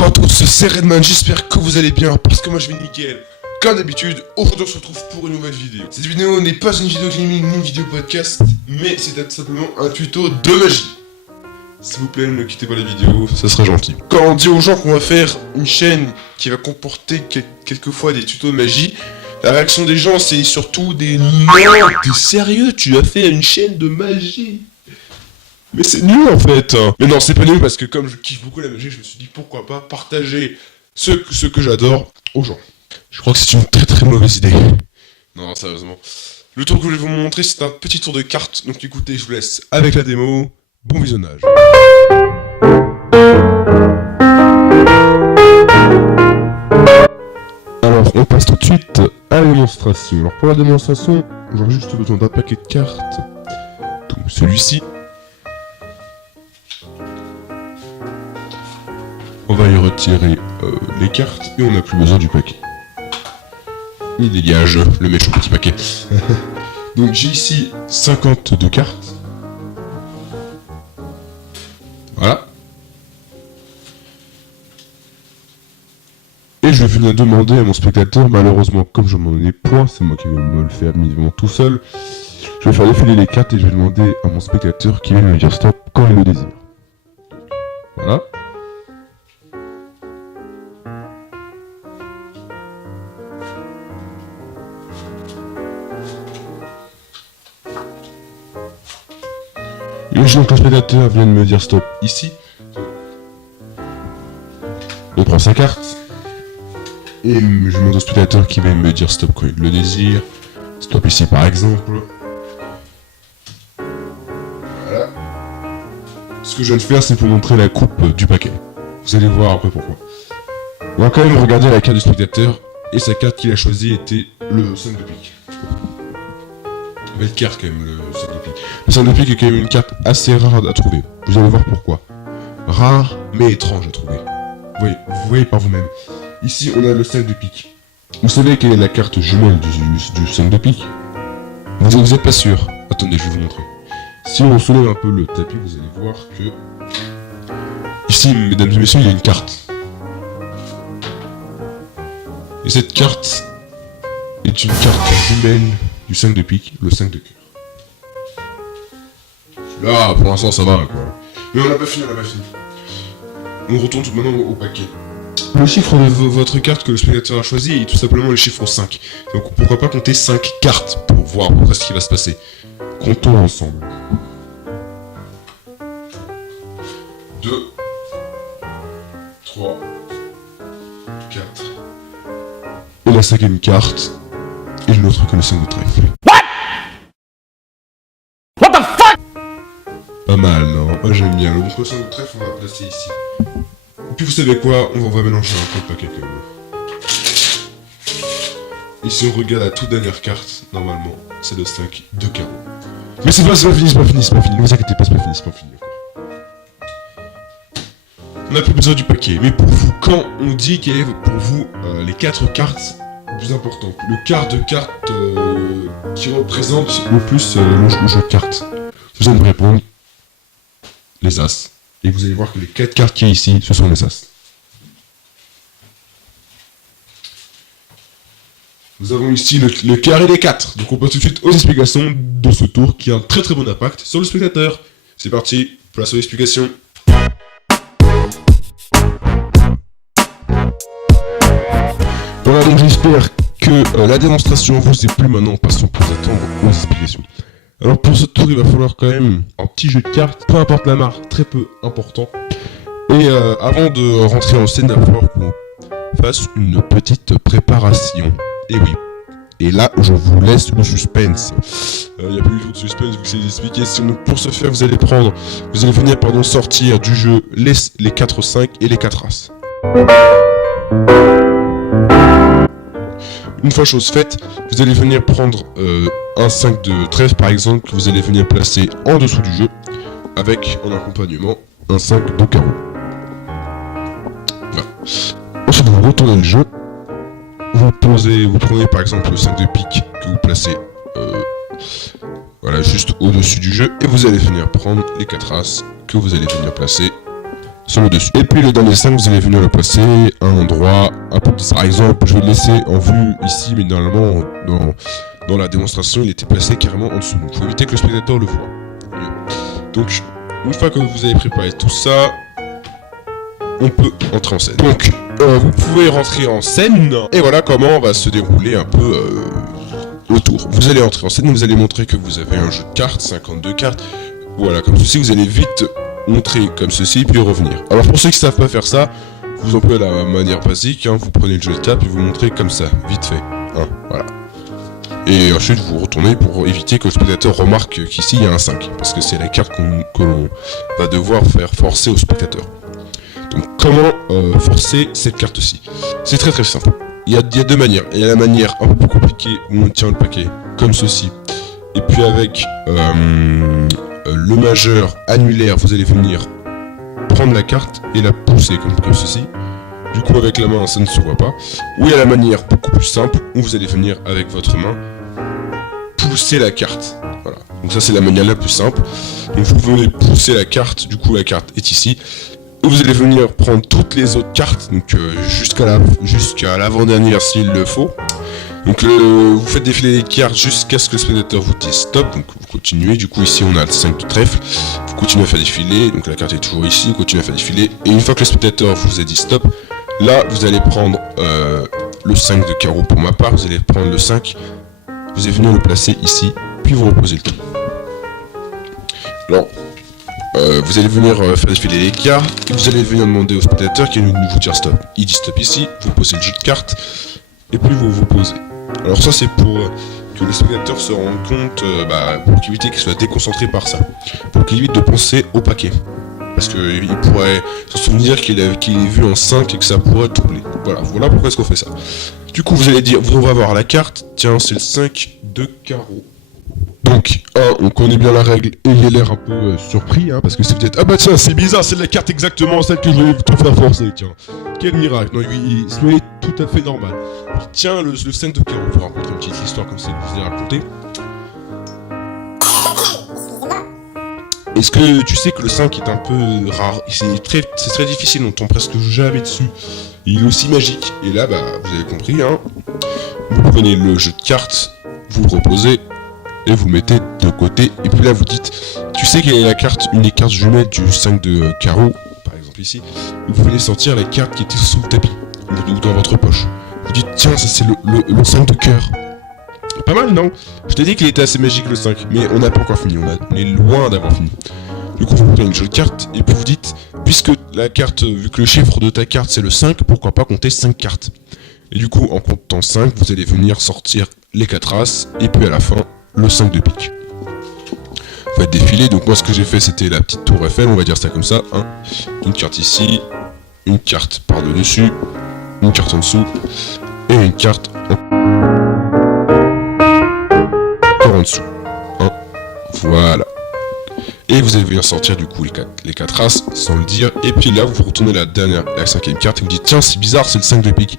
Bonjour à tous, c'est Redman, j'espère que vous allez bien, parce que moi je vais nickel. Comme d'habitude, aujourd'hui on se retrouve pour une nouvelle vidéo. Cette vidéo n'est pas une vidéo gaming ni une vidéo podcast, mais c'est tout simplement un tuto de magie. S'il vous plaît, ne quittez pas la vidéo, ça serait gentil. Quand on dit aux gens qu'on va faire une chaîne qui va comporter quelquefois des tutos de magie, la réaction des gens c'est surtout des non, t'es sérieux, tu as fait une chaîne de magie? Mais c'est nul en fait. Mais non, c'est pas nul parce que comme je kiffe beaucoup la magie, je me suis dit pourquoi pas partager ce que j'adore aux gens. Je crois que c'est une très mauvaise idée. Non, sérieusement. Le tour que je vais vous montrer, c'est un petit tour de cartes. Donc écoutez, je vous laisse avec la démo. Bon visionnage. Alors, on passe tout de suite à la démonstration. Alors pour la démonstration, j'aurai juste besoin d'un paquet de cartes. Donc celui-ci. On va y retirer les cartes et on n'a plus besoin du paquet. Il dégage le méchant petit paquet. Donc j'ai ici 52 cartes. Voilà. Et je vais venir demander à mon spectateur, malheureusement comme je m'en ai point, c'est moi qui vais me le faire évidemment tout seul. Je vais faire défiler les cartes et je vais demander à mon spectateur qui va me dire stop quand il le désire. Voilà. Imaginons que le spectateur vient de me dire stop ici. Je prends sa carte. Et je demande au spectateur qui va me dire stop quand il le désire. Stop ici par exemple. Voilà. Ce que je viens de faire c'est pour montrer la coupe du paquet. Vous allez voir après pourquoi. On va quand même regarder la carte du spectateur. Et sa carte qu'il a choisie était le 5 de pique. Belle carte quand même le 5 de pique. Le 5 de pique est quand même une carte assez rare à trouver. Vous allez voir pourquoi. Rare mais étrange à trouver. Vous voyez par vous-même. Ici on a le 5 de pique. Vous savez quelle est la carte jumelle du 5 de pique? Vous êtes pas sûr? Attendez, je vais vous montrer. Si on soulève un peu le tapis, vous allez voir que... Ici, mesdames et messieurs, il y a une carte. Et cette carte est une carte jumelle du 5 de pique, le 5 de cœur. Là, pour l'instant, ça va, quoi. Mais on n'a pas fini, On retourne tout maintenant au paquet. Le chiffre de votre carte que le spectateur a choisi est tout simplement le chiffre 5. Donc pourquoi pas compter 5 cartes pour voir à peu près ce qui va se passer. Comptons ensemble. 2, 3, 4. Et la 5ème carte est l'autre que le 5 de trèfle. Pas mal, non? Moi j'aime bien. Le 5 de trèfle, on va placer ici. Et puis vous savez quoi? On va mélanger un peu le paquet quand même. Et si on regarde la toute dernière carte, normalement, c'est le 5 de carreau. Mais c'est pas fini. Ne vous inquiétez pas, c'est pas fini encore. On n'a plus besoin du paquet. Mais pour vous, quand on dit quelles est pour vous les 4 cartes plus importantes, le quart de carte qui représente le plus le jeu de cartes, vous allez me répondre les As. Et vous allez voir que les 4 cartes qui est ici, ce sont les As. Nous avons ici le carré des 4. Donc on passe tout de suite aux explications de ce tour qui a un très bon impact sur le spectateur. C'est parti, place aux explications. Voilà, donc j'espère que la démonstration vous est plu. Maintenant, passons plus attendre aux explications. Alors pour ce tour, il va falloir quand même un petit jeu de cartes, peu importe la marque, très peu important. Et avant de rentrer en scène, il va falloir qu'on fasse une petite préparation. Et oui. Et là, je vous laisse le suspense. Il n'y a plus du tout de suspense vu que c'est des explications. Donc pour ce faire, vous allez venir sortir du jeu les 4 5 et les 4 As. Une fois chose faite, vous allez venir prendre un 5 de trèfle par exemple, que vous allez venir placer en dessous du jeu, avec en accompagnement un 5 de carreau. Voilà. Ensuite vous retournez le jeu, vous prenez par exemple le 5 de pique que vous placez voilà, juste au-dessus du jeu, et vous allez venir prendre les 4 As que vous allez venir placer sur le dessus. Et puis le dernier 5, vous allez venir le placer à un endroit un peu bizarre. Par exemple, je vais le laisser en vue ici, mais normalement, dans la démonstration, il était placé carrément en dessous. Il faut éviter que le spectateur le voit. Donc, une fois que vous avez préparé tout ça, on peut entrer en scène. Donc, vous pouvez rentrer en scène, et voilà comment va se dérouler un peu le tour. Vous allez entrer en scène, vous allez montrer que vous avez un jeu de cartes, 52 cartes. Voilà, comme ceci, vous allez vite montrer comme ceci, puis revenir. Alors pour ceux qui ne savent pas faire ça, vous employez la manière basique, hein, vous prenez le jeu de cartes, puis vous montrez comme ça, vite fait. Hein, voilà. Et ensuite vous retournez pour éviter que le spectateur remarque qu'ici il y a un 5, parce que c'est la carte que l'on va devoir faire forcer au spectateur. Donc comment forcer cette carte-ci? C'est très très simple. Il y a deux manières. Il y a la manière un peu plus compliquée où on tient le paquet comme ceci. Et puis avec le majeur annulaire, vous allez venir prendre la carte et la pousser comme ceci. Du coup avec la main ça ne se voit pas. Ou il y a la manière beaucoup plus simple où vous allez venir avec votre main pousser la carte. Voilà. Donc ça c'est la manière la plus simple. Donc vous venez pousser la carte, du coup la carte est ici. Et vous allez venir prendre toutes les autres cartes, donc jusqu'à l'avant-dernière s'il le faut. Donc vous faites défiler les cartes jusqu'à ce que le spectateur vous dise stop, donc vous continuez, du coup ici on a le 5 de trèfle, vous continuez à faire défiler, donc la carte est toujours ici, vous continuez à faire défiler, et une fois que le spectateur vous a dit stop, là vous allez prendre le 5 de carreau pour ma part, vous allez prendre le 5, vous allez venir le placer ici, puis vous reposez le tout. Alors, vous allez venir faire défiler les cartes, et vous allez venir demander au spectateur qui va vous dire stop. Il dit stop ici, vous posez le jeu de cartes, et puis vous vous posez. Alors ça c'est pour que le spectateur se rende compte, pour éviter qu'il soit déconcentré par ça. Pour qu'il évite de penser au paquet. Parce qu'il pourrait se souvenir qu'il est vu en 5 et que ça pourrait doubler. Voilà pourquoi est-ce qu'on fait ça. Du coup vous allez dire, on va voir la carte, tiens c'est le 5 de carreau. Donc, on connaît bien la règle et il a l'air un peu surpris, hein, parce que c'est peut-être ah bah tiens, c'est bizarre, c'est la carte exactement celle que je vais te faire forcer, tiens. Quel miracle, non, il est tout à fait normal. Tiens, le 5 de carreau, pour raconter une petite histoire comme celle que je vous ai racontée. Est-ce que tu sais que le 5 est un peu rare, c'est très difficile, on tombe presque jamais dessus. Il est aussi magique, et là, vous avez compris, hein, vous prenez le jeu de cartes, vous le reposez, et vous le mettez de côté, et puis là vous dites, tu sais quelle est une des cartes jumelles du 5 de carreau, par exemple ici, vous venez sortir la carte qui était sous le tapis, ou dans votre poche. Vous dites, tiens, ça c'est le 5 de cœur. Pas mal, non? Je t'ai dit qu'il était assez magique le 5, mais on n'a pas encore fini, on est loin d'avoir fini. Du coup vous prenez une jolie carte, et puis vous dites, puisque la carte, vu que le chiffre de ta carte c'est le 5, pourquoi pas compter 5 cartes? Et du coup, en comptant 5, vous allez venir sortir les 4 as, et puis à la fin, le 5 de pique. Vous faites défiler, donc moi ce que j'ai fait c'était la petite tour Eiffel, on va dire ça comme ça, hein. Une carte ici, une carte par le dessus, une carte en dessous, et une carte encore en dessous, hein. Voilà. Et vous allez venir sortir du coup les 4 as sans le dire, et puis là vous retournez la 5ème carte et vous dites tiens c'est bizarre, c'est le 5 de pique.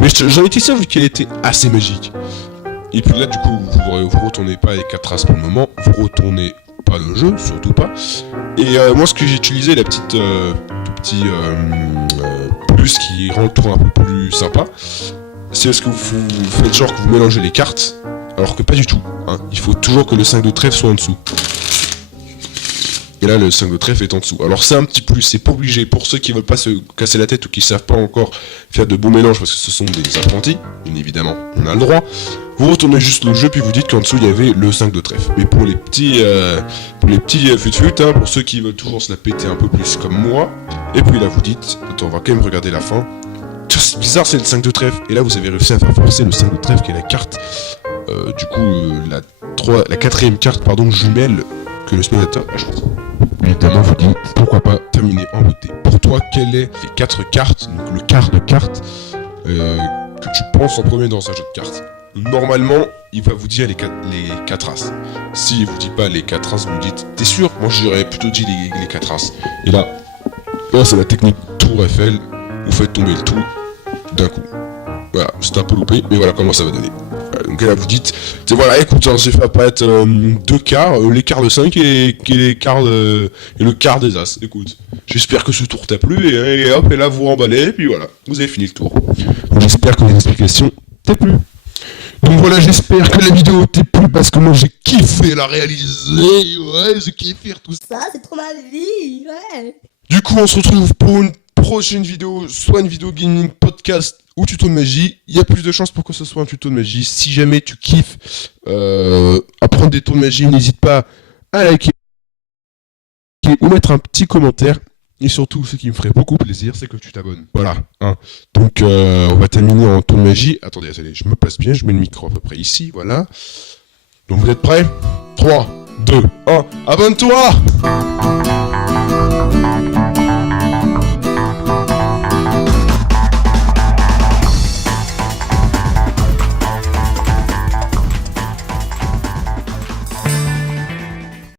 Mais j'en étais sûr vu qu'elle était assez magique. Et puis là, du coup, vous retournez pas les 4 as pour le moment, vous retournez pas le jeu, surtout pas. Et moi, ce que j'ai utilisé, le petit plus qui rend le tour un peu plus sympa, c'est parce que vous faites genre que vous mélangez les cartes, alors que pas du tout. Hein. Il faut toujours que le 5 de trèfle soit en dessous. Et là, le 5 de trèfle est en dessous. Alors c'est un petit plus, c'est pas obligé. Pour ceux qui veulent pas se casser la tête ou qui savent pas encore faire de bons mélanges, parce que ce sont des apprentis, bien évidemment, on a le droit. Vous retournez juste le jeu, puis vous dites qu'en dessous, il y avait le 5 de trèfle. Mais pour les petits fut-fut, hein, pour ceux qui veulent toujours se la péter un peu plus comme moi, et puis là, vous dites, attends, on va quand même regarder la fin. C'est bizarre, c'est le 5 de trèfle. Et là, vous avez réussi à faire forcer le 5 de trèfle, qui est la carte, la 4ème carte, jumelle, que le spectateur a choisi. Évidemment, vous dites, pourquoi pas terminer en beauté. Pour toi, quelles est les 4 cartes, donc le quart de carte, que tu penses en premier dans un jeu de cartes? Normalement, il va vous dire les 4 as. S'il vous dit pas les 4 as, vous me dites, t'es sûr? Moi, j'aurais plutôt dit les 4 as. Et là, c'est la technique Tour Eiffel. Vous faites tomber le tout d'un coup. Voilà, c'est un peu loupé, mais voilà comment ça va donner. Voilà, donc là, vous dites, voilà, écoute, j'ai fait apparaître 2 quarts, les quarts de 5 et le quart des as. Écoute, J'espère que ce tour t'a plu, et hop, et là vous remballez, et puis voilà, vous avez fini le tour. J'espère que les explications t'ont plu. Donc voilà, j'espère que la vidéo t'est plu, parce que moi j'ai kiffé la réaliser, ouais, j'ai kiffé tout ça. Ça, c'est trop ma vie, ouais. Du coup, on se retrouve pour une prochaine vidéo, soit une vidéo gaming, podcast ou tuto de magie. Il y a plus de chances pour que ce soit un tuto de magie. Si jamais tu kiffes apprendre des tours de magie, n'hésite pas à liker ou mettre un petit commentaire. Et surtout, ce qui me ferait beaucoup plaisir, c'est que tu t'abonnes. Voilà. Hein. Donc, on va terminer en tour de magie. Attendez, je me place bien, je mets le micro à peu près ici, voilà. Donc, vous êtes prêts ? 3, 2, 1, abonne-toi !